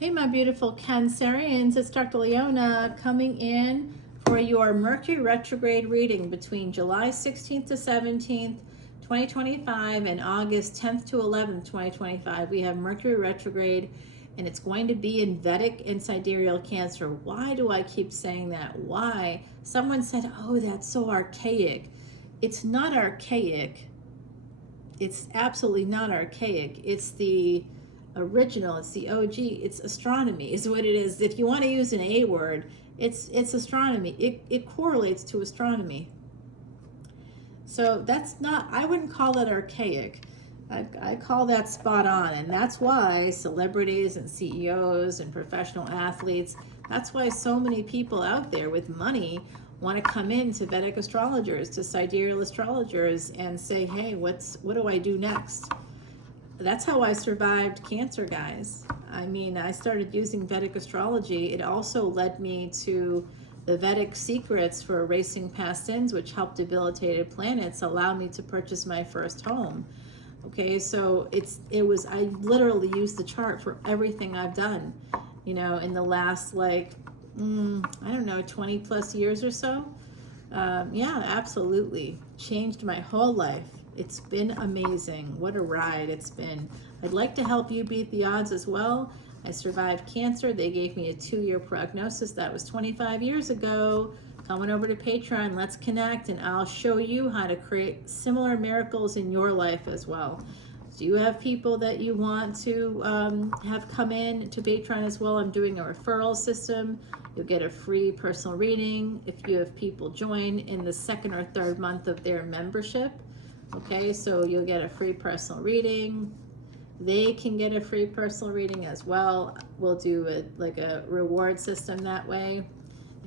Hey, my beautiful Cancerians, it's Dr. Leona coming in for your Mercury retrograde reading between July 16th to 17th, 2025 and August 10th to 11th, 2025. We have Mercury retrograde and it's going to be in Vedic and sidereal Cancer. Why do I keep saying that? Why? Someone said, oh, that's so archaic. It's not archaic. It's absolutely not archaic. It's the original, it's the OG, it's astronomy is what it is. If you want to use an A word, it's astronomy. It correlates to astronomy. So that's not, I wouldn't call that archaic. I call that spot on, and that's why celebrities and CEOs and professional athletes, that's why so many people out there with money want to come in to Vedic astrologers, to sidereal astrologers and say, hey, what do I do next? That's how I survived cancer, guys. I mean, I started using Vedic astrology. It also led me to the Vedic secrets for erasing past sins, which helped debilitated planets allow me to purchase my first home. Okay, so I literally used the chart for everything I've done, you know, in the last I don't know, 20 plus years or so. Yeah, absolutely. Changed my whole life. It's been amazing. What a ride it's been. I'd like to help you beat the odds as well. I survived cancer. They gave me a 2-year prognosis. That was 25 years ago. Come on over to Patreon. Let's connect, and I'll show you how to create similar miracles in your life as well. Do you have people that you want to have come in to Patreon as well? I'm doing a referral system. You'll get a free personal reading if you have people join in the 2nd or 3rd month of their membership. Okay, so you'll get a free personal reading. They can get a free personal reading as well. We'll do a reward system that way.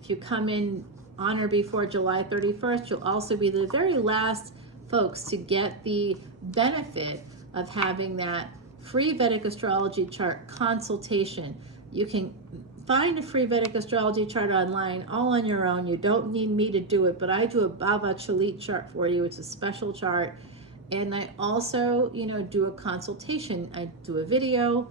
If you come in on or before July 31st, you'll also be the very last folks to get the benefit of having that free Vedic astrology chart consultation. You can find a free Vedic astrology chart online all on your own. You don't need me to do it, but I do a Bhava Chalit chart for you. It's a special chart. And I also, do a consultation. I do a video.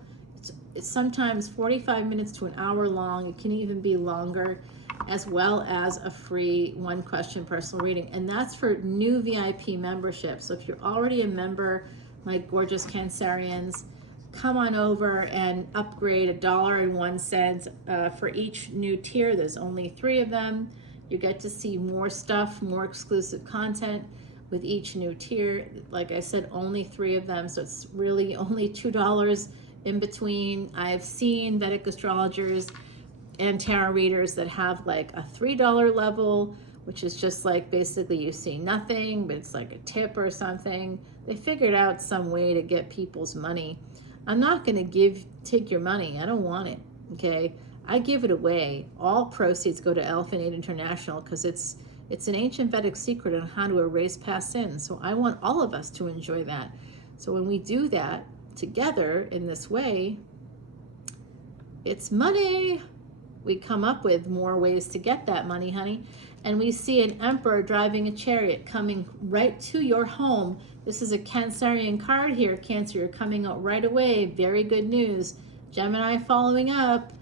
It's sometimes 45 minutes to an hour long. It can even be longer, as well as a free 1-question personal reading. And that's for new VIP membership. So if you're already a member, my gorgeous Cancerians, come on over and upgrade $1.01 for each new tier. There's only 3 of them. You get to see more stuff, more exclusive content with each new tier. Like I said, only 3 of them, so it's really only $2 in between. I've seen Vedic astrologers and tarot readers that have like a $3 level, which is just like basically you see nothing, but it's like a tip or something. They figured out some way to get people's money. I'm not going to take your money. I don't want it. Okay, I give it away. All proceeds go to Elephant Aid International because it's an ancient Vedic secret on how to erase past sins. So I want all of us to enjoy that. So when we do that together in this way, it's money. We come up with more ways to get that money, honey. And we see an emperor driving a chariot coming right to your home. This is a Cancerian card here, Cancer. You're coming out right away. Very good news. Gemini following up.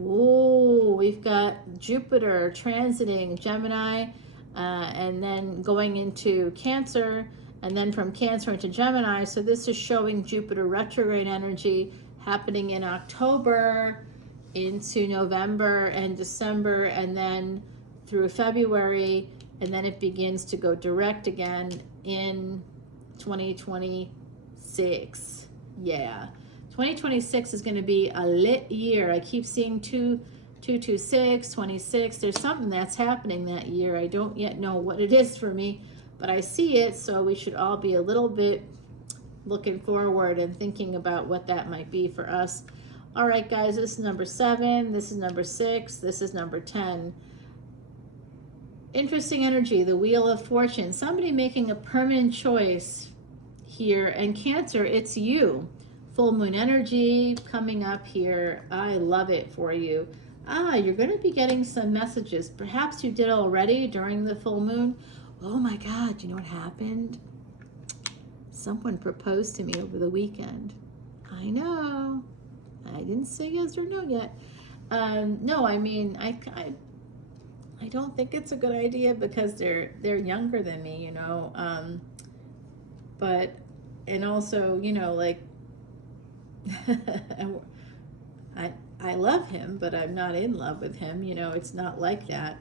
Oh, we've got Jupiter transiting Gemini and then going into Cancer, and then from Cancer into Gemini. So this is showing Jupiter retrograde energy happening in October into November and December, and then through February, and then it begins to go direct again in 2026. Yeah, 2026 is going to be a lit year. I keep seeing 226, 26. There's something that's happening that year. I don't yet know what it is for me, but I see it, so we should all be a little bit looking forward and thinking about what that might be for us. All right, guys, this is number 7, this is number 6, this is number 10. Interesting energy, the Wheel of Fortune. Somebody making a permanent choice here. And Cancer, it's you. Full moon energy coming up here. I love it for you. You're going to be getting some messages. Perhaps you did already during the full moon. Oh my God, you know what happened? Someone proposed to me over the weekend. I know. I didn't say yes or no yet. No, I mean, I don't think it's a good idea because they're younger than me, you know. But and also, you know, like I love him, but I'm not in love with him. You know, it's not like that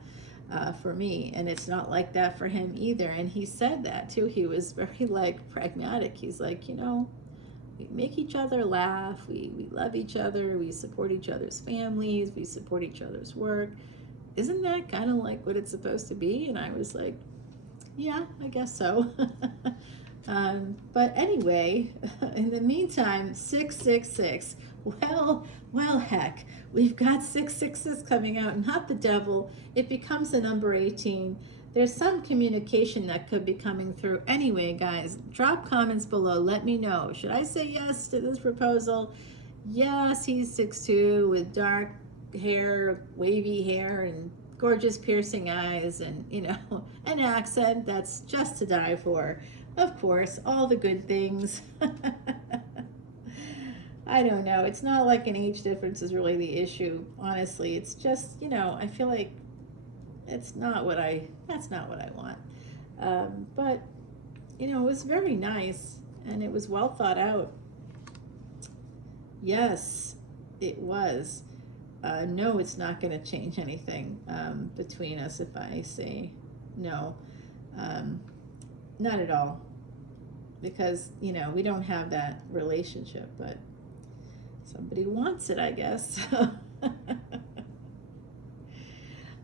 for me, and it's not like that for him either. And he said that too. He was very like pragmatic. He's like, you know, we make each other laugh. We love each other. We support each other's families. We support each other's work. Isn't that kind of like what it's supposed to be? And I was like, yeah, I guess so. But anyway, in the meantime, 666. Well, heck, we've got 666 coming out, not the devil. It becomes the number 18. There's some communication that could be coming through. Anyway, guys, drop comments below. Let me know. Should I say yes to this proposal? Yes, he's 6'2" with dark hair, wavy hair, and gorgeous piercing eyes, and, you know, an accent that's just to die for. Of course, all the good things. I don't know. It's not like an age difference is really the issue. Honestly, it's just, you know, I feel like that's not what I want. But, you know, it was very nice and it was well thought out. Yes, it was. No, it's not going to change anything between us if I say no. Not at all. Because, you know, we don't have that relationship, but somebody wants it, I guess.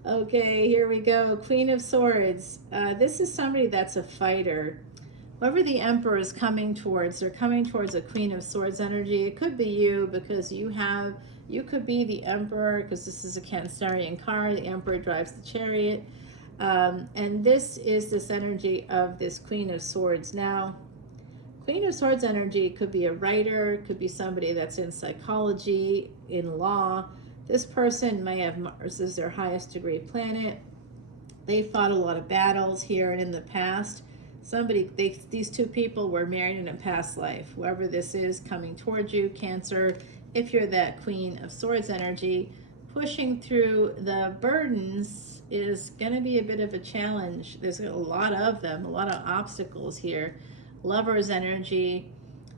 Okay, here we go. Queen of Swords. This is somebody that's a fighter. Whoever the Emperor is coming towards, they're coming towards a Queen of Swords energy. It could be you because you could be the Emperor because this is a Cancerian card. The Emperor drives the chariot. And this is this energy of this Queen of Swords. Now, Queen of Swords energy could be a writer, could be somebody that's in psychology, in law. This person may have Mars as their highest degree planet. They fought a lot of battles here and in the past. These two people were married in a past life. Whoever this is coming towards you, Cancer, if you're that Queen of Swords energy, pushing through the burdens is going to be a bit of a challenge. There's a lot of them, a lot of obstacles here. Lover's energy.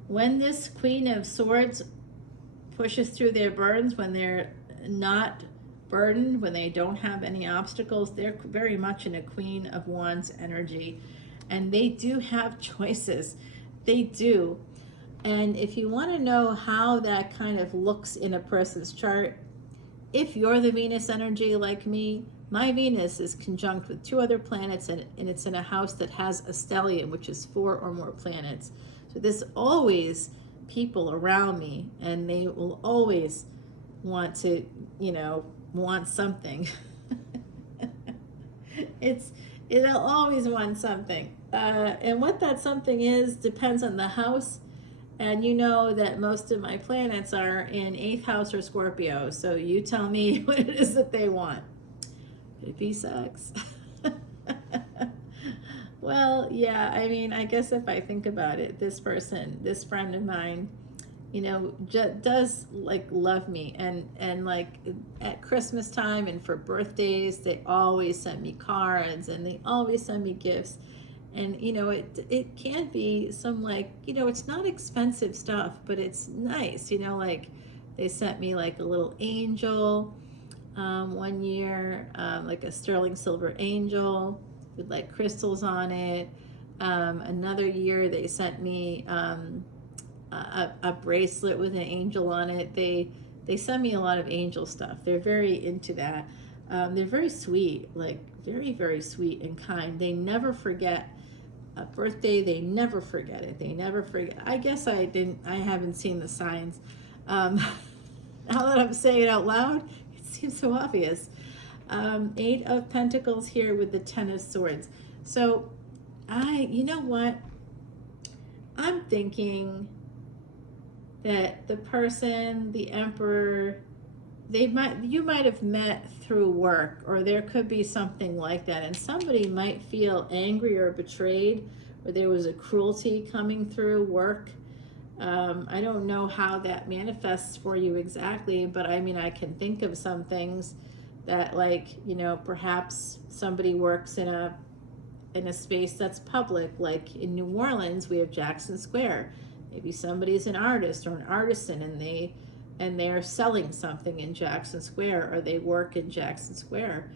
When this Queen of Swords pushes through their burdens, when they're not burdened, when they don't have any obstacles, they're very much in a Queen of Wands energy. And they do have choices. They do. And if you want to know how that kind of looks in a person's chart, if you're the Venus energy like me, my Venus is conjunct with 2 other planets, and it's in a house that has a stellium, which is 4 or more planets. So there's always people around me, and they will always want to, you know, want something. It'll always want something. And what that something is depends on the house. And you know that most of my planets are in 8th house or Scorpio. So you tell me what it is that they want. Could it be sex? Well, yeah, I mean, I guess if I think about it, this person, this friend of mine, you know, does like love me, and like at Christmas time and for birthdays, they always send me cards and they always send me gifts. And, you know, it can be some, like, you know, it's not expensive stuff, but it's nice, you know, like they sent me like a little angel one year, like a sterling silver angel with like crystals on it. Another year they sent me a bracelet with an angel on it. They send me a lot of angel stuff. They're very into that. They're very sweet, like very, very sweet and kind. They never forget a birthday. They never forget it. They never forget. I guess I haven't seen the signs. Now that I'm saying it out loud, it seems so obvious. 8 of Pentacles here with the 10 of Swords. So you know what? I'm thinking that the person, the Emperor, you might have met through work, or there could be something like that, and somebody might feel angry or betrayed, or there was a cruelty coming through work, I don't know how that manifests for you exactly, but I mean, I can think of some things that, like, you know, perhaps somebody works in a space that's public, like in New Orleans we have Jackson Square. Maybe somebody's an artist or an artisan, and they're selling something in Jackson Square, or they work in Jackson Square.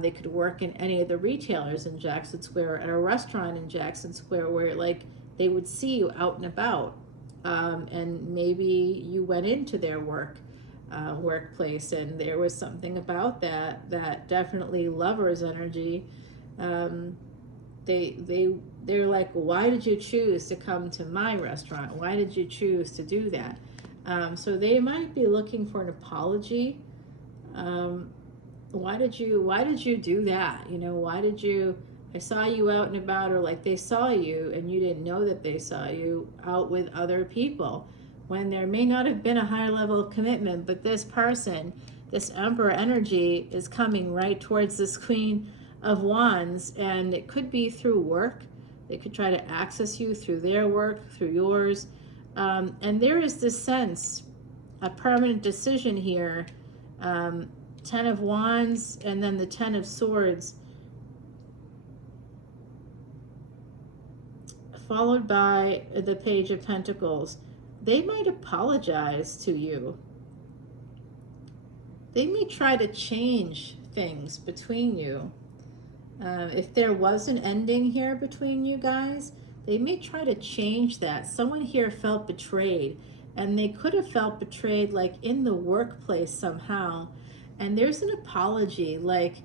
They could work in any of the retailers in Jackson Square, at a restaurant in Jackson Square, where like they would see you out and about, and maybe you went into their workplace, and there was something about that definitely lover's energy. They're like, why did you choose to come to my restaurant? Why did you choose to do that? So they might be looking for an apology. Why did you do that? You know, I saw you out and about, or like they saw you and you didn't know that they saw you out with other people, when there may not have been a high level of commitment, but this person, this Emperor energy, is coming right towards this Queen of Wands, and it could be through work. They could try to access you through their work, through yours. And there is this sense, a permanent decision here. 10 of Wands, and then the 10 of Swords, followed by the Page of Pentacles. They might apologize to you. They may try to change things between you. If there was an ending here between you guys, they may try to change that. Someone here felt betrayed, and they could have felt betrayed like in the workplace somehow. And there's an apology, like,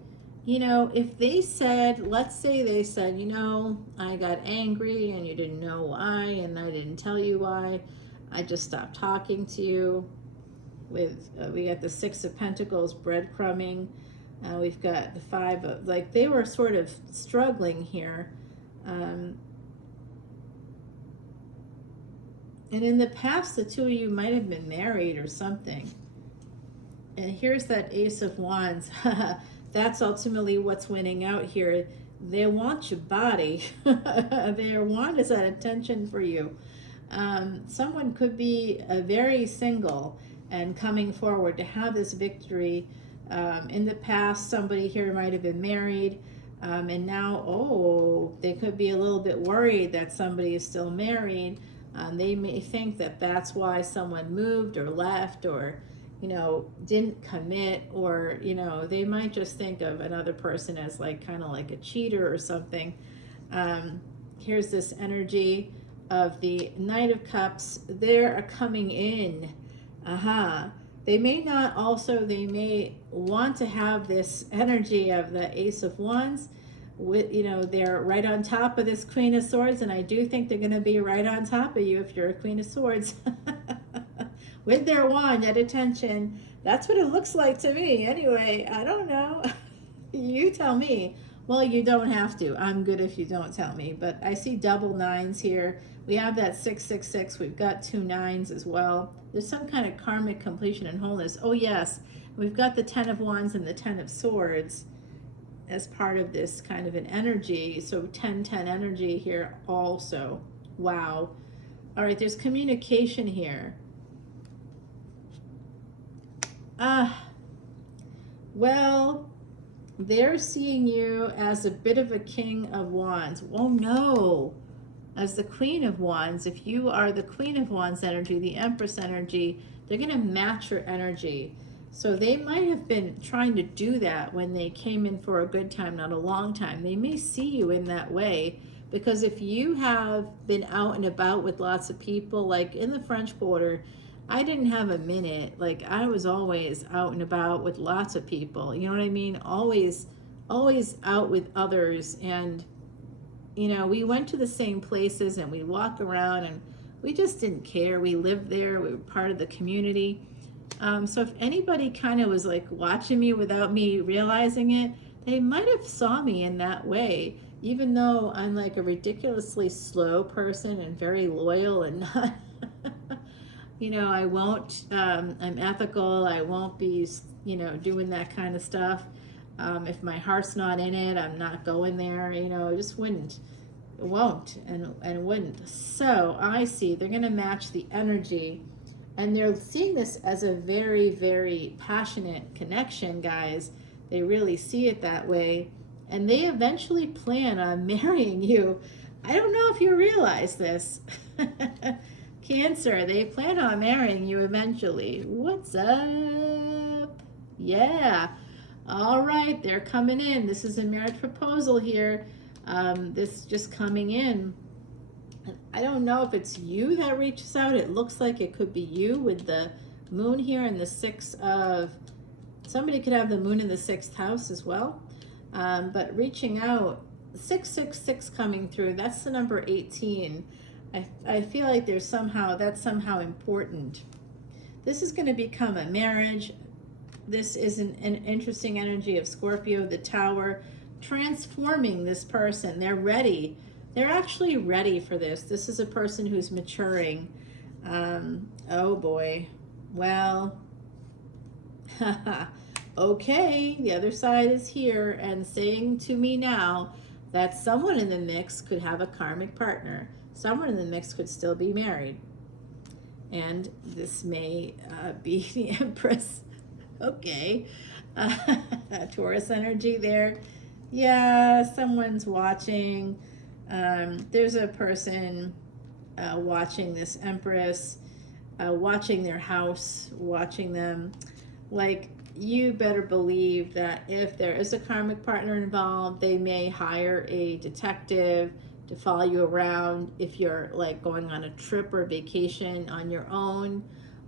you know, if they said, let's say they said, you know, I got angry and you didn't know why, and I didn't tell you why, I just stopped talking to you. With we got the 6 of Pentacles, breadcrumbing. We've got the 5 of, like, they were sort of struggling here. And in the past, the two of you might have been married or something. And here's that Ace of Wands. That's ultimately what's winning out here. They want your body. Their wand is that attention for you. Someone could be very single and coming forward to have this victory. In the past, somebody here might have been married, and now, oh, they could be a little bit worried that somebody is still married. They may think that that's why someone moved or left, or, you know, didn't commit, or, you know, they might just think of another person as like kind of like a cheater or something. Here's this energy of the Knight of Cups. They're coming in. They may not also, they may want to have this energy of the Ace of Wands with, you know, they're right on top of this Queen of Swords, and I do think they're going to be right on top of you if you're a Queen of Swords. With their wand at attention. That's what it looks like to me. Anyway, I don't know. You tell me. Well, you don't have to. I'm good if you don't tell me. But I see double 9s here. We have that 666. We've got 2 9s as well. There's some kind of karmic completion and wholeness. Oh, yes. We've got the 10 of Wands and the 10 of Swords as part of this kind of an energy. So 10-10 energy here also. Wow. All right, there's communication here. Well, they're seeing you as a bit of a King of Wands. Oh no, as the Queen of Wands. If you are the Queen of Wands energy, the Empress energy, they're going to match your energy. So they might have been trying to do that when they came in for a good time, not a long time. They may see you in that way, because if you have been out and about with lots of people, like in the French Quarter, I didn't have a minute. Like, I was always out and about with lots of people. You know what I mean? Always out with others. And, you know, we went to the same places and we walk around and we just didn't care. We lived there. We were part of the community. So if anybody kind of was like watching me without me realizing it, they might have saw me in that way. Even though I'm like a ridiculously slow person and very loyal and not... You know, I won't, I'm ethical. I won't be, you know, doing that kind of stuff. If my heart's not in it, I'm not going there, you know, I just wouldn't. won't and wouldn't. So I see they're going to match the energy, and they're seeing this as a very, very passionate connection, guys. They really see it that way, and they eventually plan on marrying you. I don't know if you realize this. Cancer, they plan on marrying you eventually. What's up? Yeah. All right, they're coming in. This is a marriage proposal here. This just coming in. I don't know if it's you that reaches out. It looks like it could be you with the moon here and the somebody could have the moon in the 6th house as well. But reaching out, 666 coming through, that's the number 18. I feel like that's somehow important. This is going to become a marriage. This is an interesting energy of Scorpio, the Tower, transforming this person. They're ready. They're actually ready for this. This is a person who's maturing. Oh boy. Well, okay, the other side is here and saying to me now that someone in the mix could have a karmic partner. Someone in the mix could still be married. And this may be the Empress. Okay. Taurus energy there. Yeah, someone's watching. There's a person watching this Empress, watching their house, watching them. Like, you better believe that if there is a karmic partner involved, they may hire a detective to follow you around if you're like going on a trip or vacation on your own,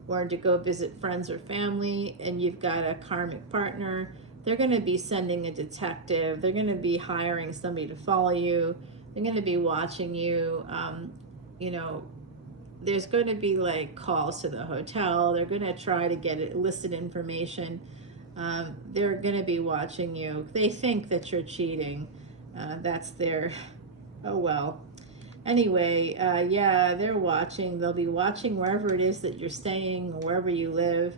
or to go visit friends or family and you've got a karmic partner. They're going to be sending a detective. They're going to be hiring somebody to follow you. They're going to be watching you. You know, there's going to be like calls to the hotel. They're going to try to get illicit information. They're going to be watching you. They think that you're cheating. That's their, oh well. Anyway, yeah, they're watching. They'll be watching wherever it is that you're staying, wherever you live.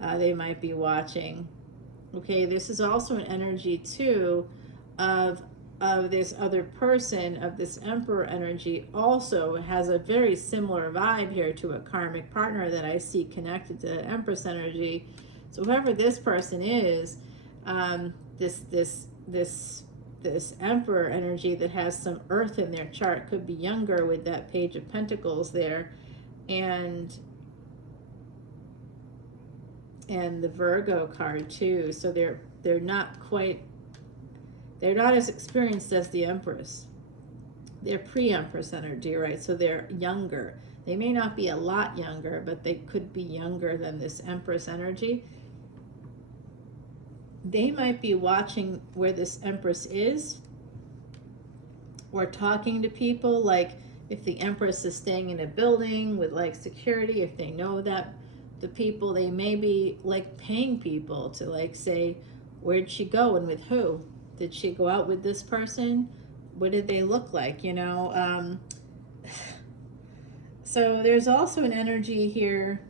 They might be watching. Okay, this is also an energy too of this other person, of this Emperor energy, also has a very similar vibe here to a karmic partner that I see connected to Empress energy. So whoever this person is, this Emperor energy that has some earth in their chart could be younger with that Page of Pentacles there, and the Virgo card too. So they're not as experienced as the Empress. They're pre-Empress energy, right? So they're younger. They may not be a lot younger, but they could be younger than this Empress energy. They might be watching where this Empress is, or talking to people. Like if the Empress is staying in a building with like security, if they know that the people, they may be like paying people to like say, where'd she go and with who? Did she go out with this person? What did they look like, you know? So there's also an energy here.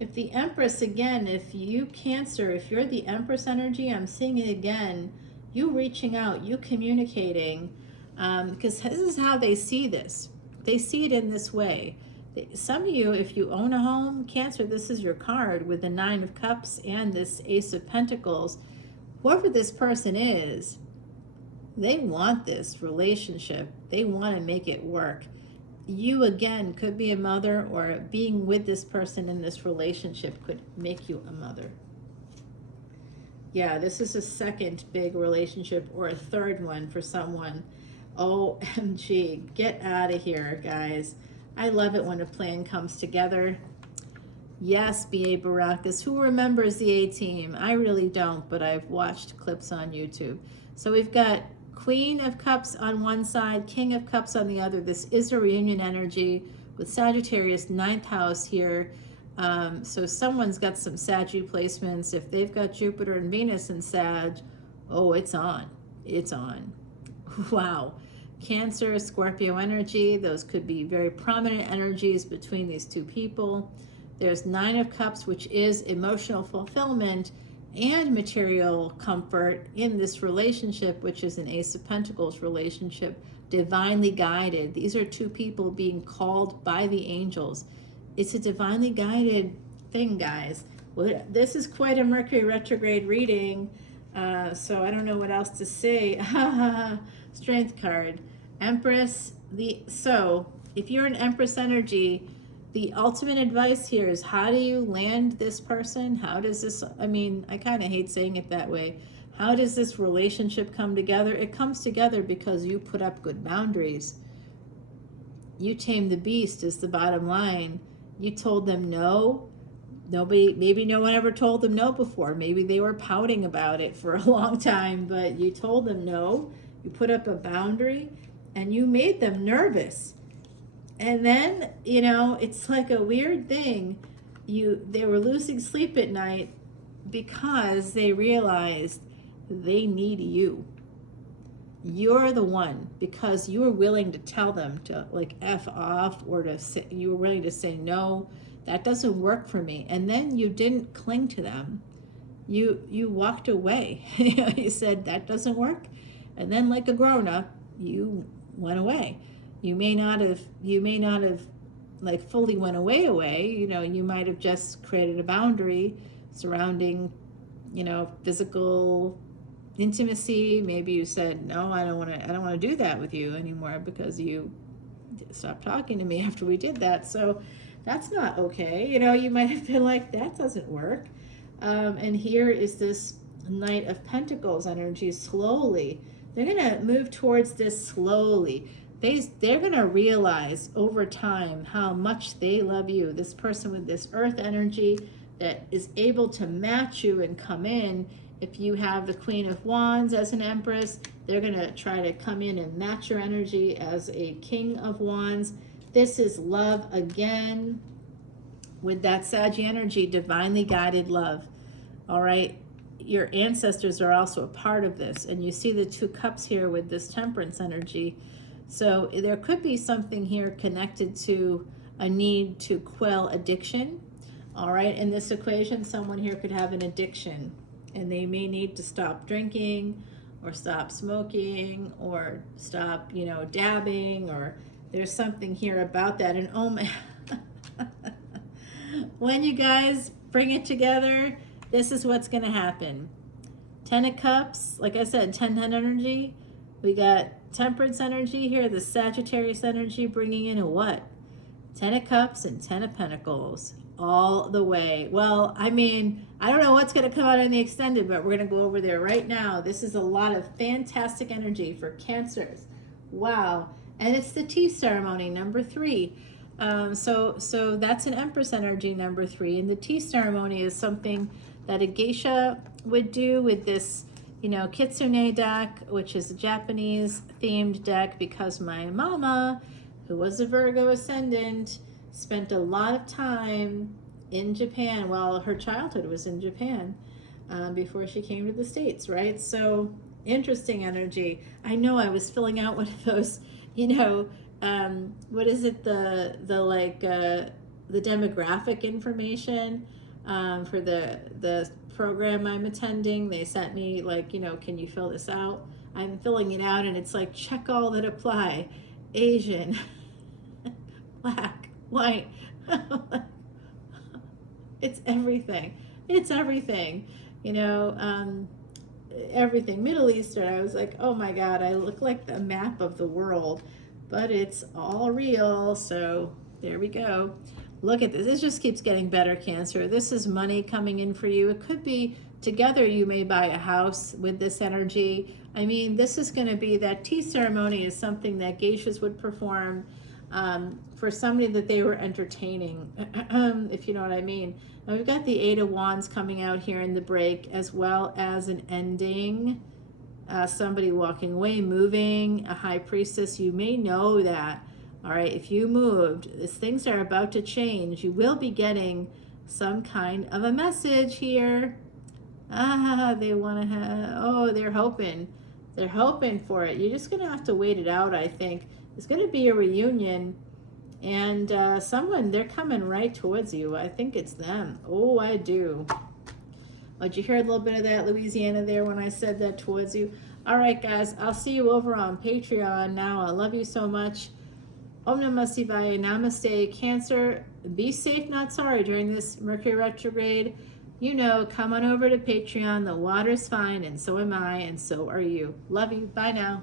If the Empress, again, if you Cancer, if you're the Empress energy, I'm seeing it again, you reaching out, you communicating, because this is how they see this. They see it in this way. Some of you, if you own a home, Cancer, this is your card with the 9 of Cups and this Ace of Pentacles. Whoever this person is, they want this relationship. They want to make it work. You, again, could be a mother, or being with this person in this relationship could make you a mother. Yeah, this is a second big relationship, or a third one for someone. OMG, get out of here, guys. I love it when a plan comes together. Yes, B.A. Baracus. Who remembers the A-Team? I really don't, but I've watched clips on YouTube. So we've got Queen of Cups on one side, King of Cups on the other. This is a reunion energy with Sagittarius 9th house here. So someone's got some Saggy placements. If they've got Jupiter and Venus in Sag, oh, it's on. It's on. Wow. Cancer, Scorpio energy. Those could be very prominent energies between these two people. There's 9 of Cups, which is emotional fulfillment and material comfort in this relationship, which is an Ace of Pentacles relationship. divinely guided. These are two people being called by the angels. It's a divinely guided thing, guys. Well, this is quite a Mercury retrograde reading, so I don't know what else to say. Strength card. Empress. So if you're an Empress energy, the ultimate advice here is, how do you land this person? How does this, I mean, I kind of hate saying it that way. How does this relationship come together? It comes together because you put up good boundaries. You tame the beast is the bottom line. You told them no. Maybe no one ever told them no before. Maybe they were pouting about it for a long time, but you told them no. You put up a boundary and you made them nervous. And then, you know, it's like a weird thing. They were losing sleep at night because they realized they need you. You're the one, because you were willing to tell them to like F off, or to say, you were willing to say, no, that doesn't work for me. And then you didn't cling to them. You walked away. You said, that doesn't work. And then, like a grown-up, you went away. You may not have like fully went away. You know, you might have just created a boundary surrounding, you know, physical intimacy. Maybe you said, no, I don't want to do that with you anymore because you stopped talking to me after we did that. So that's not okay. You know, you might have been like, that doesn't work. And here is this Knight of Pentacles energy. Slowly, they're going to move towards this slowly. They're going to realize over time how much they love you. This person with this earth energy that is able to match you and come in. If you have the Queen of Wands as an Empress, they're going to try to come in and match your energy as a King of Wands. This is love again with that Sag energy, divinely guided love. All right. Your ancestors are also a part of this. And you see the 2 cups here with this Temperance energy. So there could be something here connected to a need to quell addiction. All right. In this equation, someone here could have an addiction, and they may need to stop drinking or stop smoking or stop, you know, dabbing, or there's something here about that. And oh man, when you guys bring it together, this is what's going to happen. 10 of Cups, like I said, 10-10 energy. We got Temperance energy here, the Sagittarius energy bringing in a what? 10 of Cups and 10 of Pentacles all the way. Well, I mean, I don't know what's going to come out in the extended, but we're going to go over there right now. This is a lot of fantastic energy for Cancers. Wow. And it's the tea ceremony, number 3. So that's an Empress energy, number 3. And the tea ceremony is something that a geisha would do with this, you know, Kitsune deck, which is a Japanese themed deck, because my mama, who was a Virgo ascendant, spent a lot of time in Japan. Well, her childhood was in Japan before she came to the States, right? So interesting energy. I know I was filling out one of those, you know, what is it, the demographic information for the program I'm attending. They sent me like, you know, can you fill this out? I'm filling it out, and it's like, check all that apply. Asian, black, white. It's everything. It's everything, you know, everything. Middle Eastern. I was like, oh my God, I look like the map of the world, but it's all real. So there we go. Look at this. This just keeps getting better, Cancer. This is money coming in for you. It could be together you may buy a house with this energy. I mean, this is going to be, that tea ceremony is something that geishas would perform for somebody that they were entertaining, if you know what I mean. Now we've got the 8 of Wands coming out here in the break, as well as an ending. Somebody walking away, moving, a High Priestess. You may know that. All right, if you moved, things are about to change. You will be getting some kind of a message here. They want to have, oh, they're hoping for it. You're just going to have to wait it out, I think. It's going to be a reunion, and someone, they're coming right towards you. I think it's them. Oh, I do. Oh, did you hear a little bit of that Louisiana there when I said that, towards you? All right, guys, I'll see you over on Patreon now. I love you so much. Om Namah Shivaya. Namaste. Cancer, be safe, not sorry during this Mercury retrograde. You know, come on over to Patreon. The water's fine, and so am I, and so are you. Love you. Bye now.